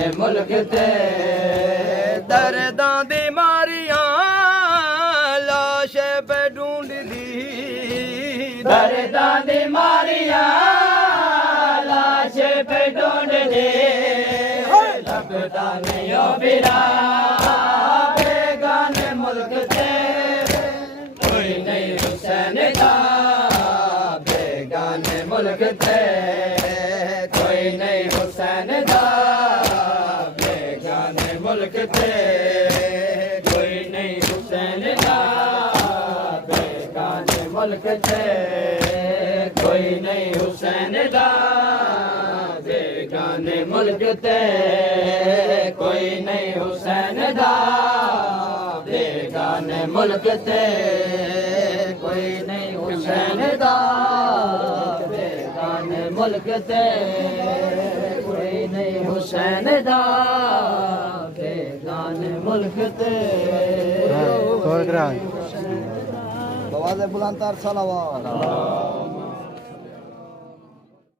दे मुल्क ते दर्दां दी मारियां लाश पे ढूंढदी दर्दां दी मारियां लाश पे ढूंढदी लगदा नहीं ओ बिरा बेगाने मुल्क ते कोई नहीं हुसैन दा बेगाने मुल्क ते कोई नहीं हुसैन दा बेगाने मुल्क ते कोई नहीं हुसैन दा बेगाने मुल्क ते कोई नहीं हुसैन दा बेगाने मुल्क ते कोई नहीं हुसैन दा बेगाने मुल्क ते कोई नहीं हुसैन दा बेगाने मुल्क ते कोई नहीं हुसैन दा बेगाने मुल्क ते और ग्राम बाबा बुलंद सलावत